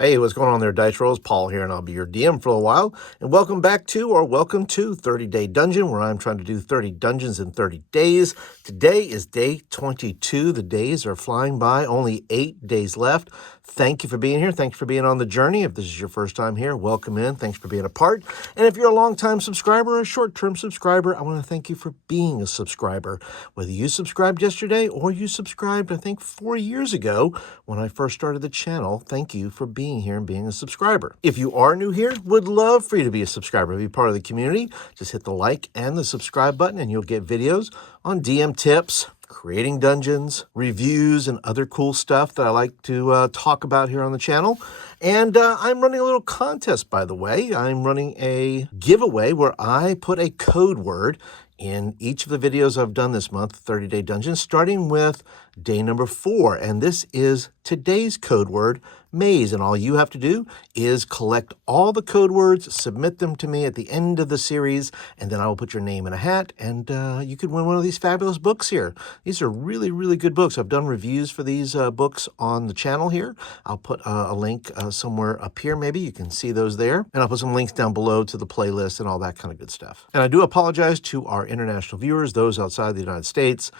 Hey, what's going on there, Dice Rolls? Paul here, and I'll be your DM for a while. And welcome to 30 Day Dungeon, where I'm trying to do 30 dungeons in 30 days. Today is day 22. The days are flying by, only 8 days left. Thank you for being here. Thanks for being on the journey. If this is your first time here, welcome in. Thanks for being a part. And if you're a long-time subscriber or a short-term subscriber, I want to thank you for being a subscriber. Whether you subscribed yesterday or you subscribed, I think, 4 years ago when I first started the channel, thank you for being here and being a subscriber. If you are new here, would love for you to be a subscriber, be part of the community. Just hit the like and the subscribe button and you'll get videos on DM tips, creating dungeons, reviews, and other cool stuff that I like to talk about here on the channel. And I'm running a little contest, by the way. I'm running a giveaway where I put a code word in each of the videos I've done this month, 30 Day Dungeon, starting with day number 4. And this is today's code word, maze. And all you have to do is collect all the code words, submit them to me at the end of the series, and then I will put your name in a hat, and you could win one of these fabulous books here. These are really, really good books. I've done reviews for these books on the channel here. I'll put a link somewhere up here, maybe. You can see those there. And I'll put some links down below to the playlist and all that kind of good stuff. And I do apologize to our international viewers, those outside the United States.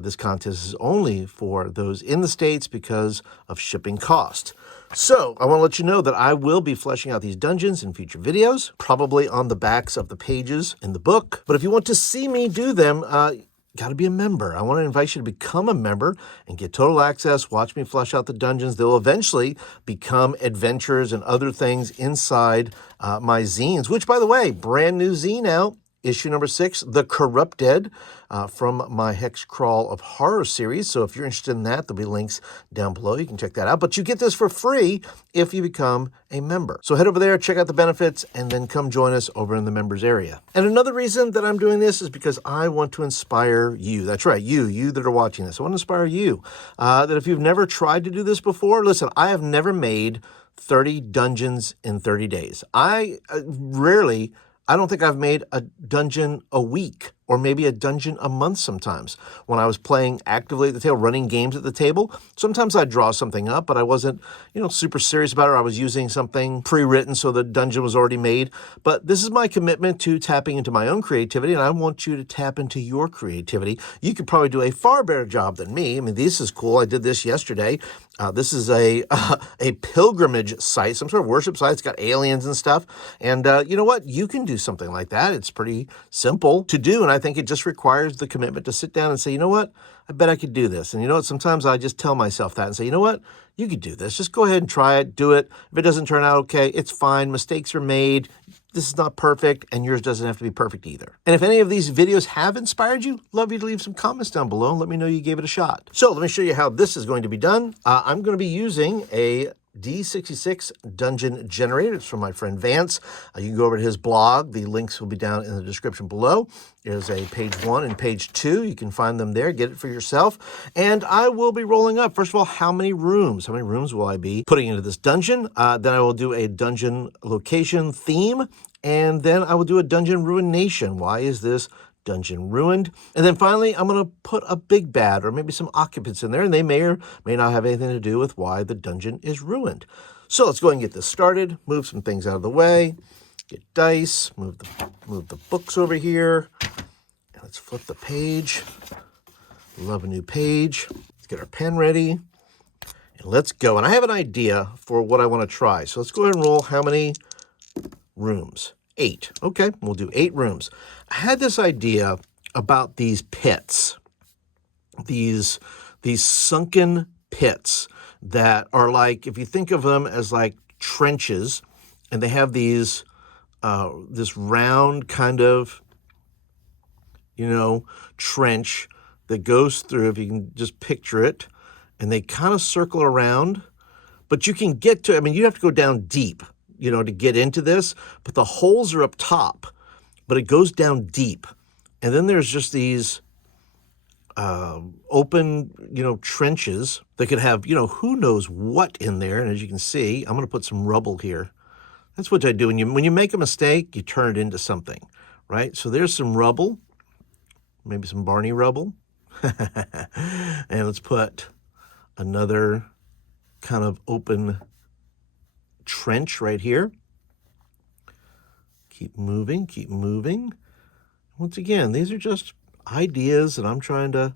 This contest is only for those in the States because of shipping cost. So I want to let you know that I will be fleshing out these dungeons in future videos, probably on the backs of the pages in the book. But if you want to see me do them, got to be a member. I want to invite you to become a member and get total access, watch me flesh out the dungeons. They'll eventually become adventures and other things inside my zines, which, by the way, brand new zine out. Issue number 6, The Corrupted, from my Hexcrawl of Horror series. So if you're interested in that, there'll be links down below. You can check that out. But you get this for free if you become a member. So head over there, check out the benefits, and then come join us over in the members area. And another reason that I'm doing this is because I want to inspire you. That's right, you that are watching this. I want to inspire you. That if you've never tried to do this before, listen, I have never made 30 dungeons in 30 days. I don't think I've made a dungeon a week or maybe a dungeon a month sometimes. When I was playing actively at the table, running games at the table, sometimes I'd draw something up, but I wasn't, super serious about it. Or I was using something pre-written so the dungeon was already made. But this is my commitment to tapping into my own creativity, and I want you to tap into your creativity. You could probably do a far better job than me. I mean, this is cool. I did this yesterday. This is a pilgrimage site, some sort of worship site. It's got aliens and stuff. And you know what? You can do something like that. It's pretty simple to do. And I think it just requires the commitment to sit down and say, you know what? I bet I could do this. And you know what? Sometimes I just tell myself that and say, you know what? You could do this. Just go ahead and try it. Do it. If it doesn't turn out okay, it's fine. Mistakes are made. This is not perfect, and yours doesn't have to be perfect either. And if any of these videos have inspired you, love you to leave some comments down below and let me know you gave it a shot. So let me show you how this is going to be done. I'm going to be using a D66 dungeon generator. It's from my friend Vance. You can go over to his blog. The links will be down in the description below. There's a page 1 and page 2. You can find them there. Get it for yourself. And I will be rolling up, first of all, how many rooms? How many rooms will I be putting into this dungeon? Then I will do a dungeon location theme. And then I will do a dungeon ruination. Why is this dungeon ruined? And then finally, I'm going to put a big bad or maybe some occupants in there, and they may or may not have anything to do with why the dungeon is ruined. So let's go ahead and get this started. Move some things out of the way. Get dice. Move the books over here. And let's flip the page. Love a new page. Let's get our pen ready. And let's go. And I have an idea for what I want to try. So let's go ahead and roll how many rooms? 8. Okay, we'll do 8 rooms. I had this idea about these pits, these sunken pits that are like, if you think of them as like trenches, and they have these this round kind of trench that goes through, if you can just picture it, and they kind of circle around, but you can get to, you have to go down deep, to get into this, but the holes are up top, but it goes down deep. And then there's just these open, trenches that could have, who knows what in there. And as you can see, I'm going to put some rubble here. That's what I do. When you make a mistake, you turn it into something, right? So there's some rubble, maybe some Barney rubble. And let's put another kind of open trench right here. Keep moving, keep moving. Once again, these are just ideas, and I'm trying to,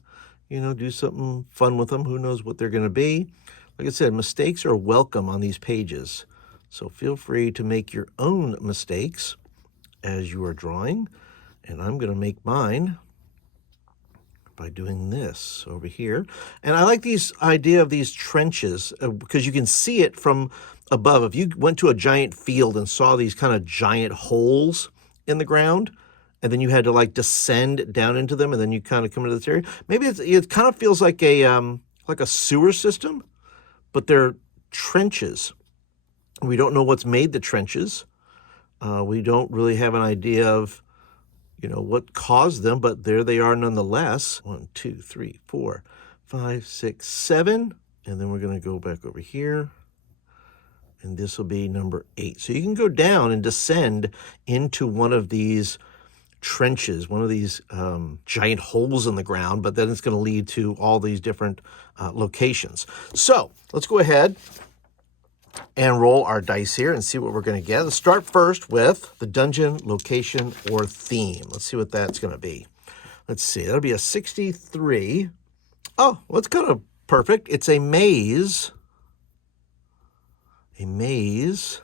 do something fun with them. Who knows what they're going to be? Like I said, mistakes are welcome on these pages. So feel free to make your own mistakes as you are drawing. And I'm going to make mine by doing this over here. And I like this idea of these trenches because you can see it from above. If you went to a giant field and saw these kind of giant holes in the ground, and then you had to like descend down into them, and then you kind of come into this area, maybe it kind of feels like a sewer system, but they're trenches. We don't know what's made the trenches. We don't really have an idea of what caused them, but there they are nonetheless. 1, 2, 3, 4, 5, 6, 7. And then we're going to go back over here. And this will be number 8. So you can go down and descend into one of these trenches, one of these giant holes in the ground, but then it's going to lead to all these different locations. So let's go ahead and roll our dice here and see what we're going to get. Let's start first with the dungeon, location, or theme. Let's see what that's going to be. Let's see. That'll be a 63. Oh, well, it's kind of perfect. It's a maze. A maze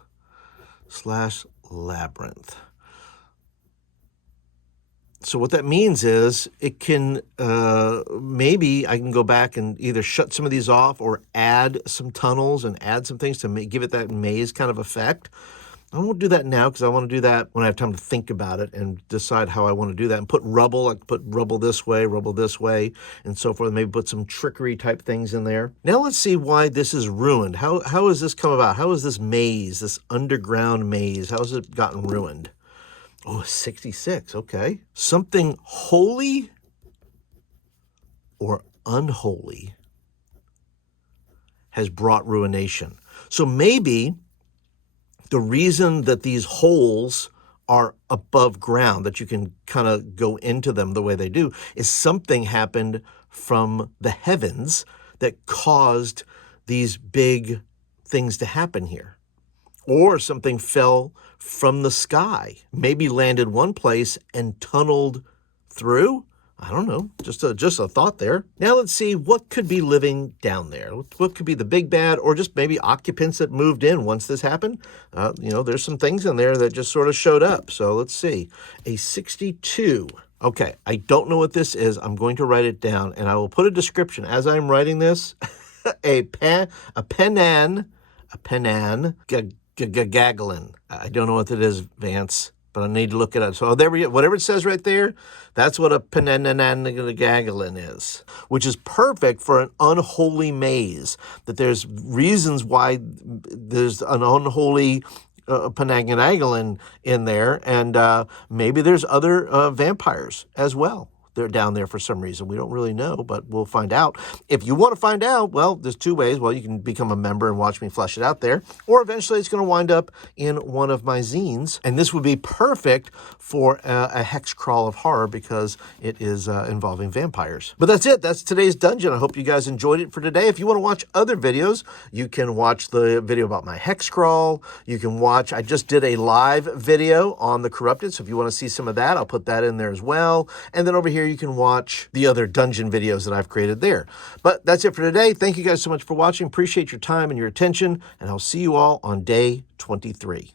/ labyrinth. So what that means is it can, maybe I can go back and either shut some of these off or add some tunnels and add some things to give it that maze kind of effect. I won't do that now because I want to do that when I have time to think about it and decide how I want to do that and put rubble. I can put rubble this way, and so forth. Maybe put some trickery type things in there. Now let's see why this is ruined. How has this come about? How is this maze, this underground maze, how has it gotten ruined? Oh, 66, okay. Something holy or unholy has brought ruination. So maybe the reason that these holes are above ground, that you can kind of go into them the way they do, is something happened from the heavens that caused these big things to happen here. Or something fell from the sky, maybe landed one place and tunneled through. I don't know, just a thought there. Now let's see what could be living down there. What could be the big bad, or just maybe occupants that moved in once this happened. There's some things in there that just sort of showed up. So let's see, a 62. Okay, I don't know what this is. I'm going to write it down, and I will put a description as I'm writing this. a penan gaglin. I don't know what it is, Vance, but I need to look it up. So there we go. Whatever it says right there, that's what a penangaglin is, which is perfect for an unholy maze. That there's reasons why there's an unholy penangaglin in there, and maybe there's other vampires as well. They're down there for some reason. We don't really know, but we'll find out. If you want to find out, well, there's two ways. Well, you can become a member and watch me flesh it out there, or eventually it's going to wind up in one of my zines. And this would be perfect for a hex crawl of horror because it is involving vampires. But that's it. That's today's dungeon. I hope you guys enjoyed it for today. If you want to watch other videos, you can watch the video about my hex crawl. You can watch, I just did a live video on the Corrupted, so if you want to see some of that, I'll put that in there as well. And then over here, you can watch the other dungeon videos that I've created there. But that's it for today. Thank you guys so much for watching. Appreciate your time and your attention, and I'll see you all on day 23.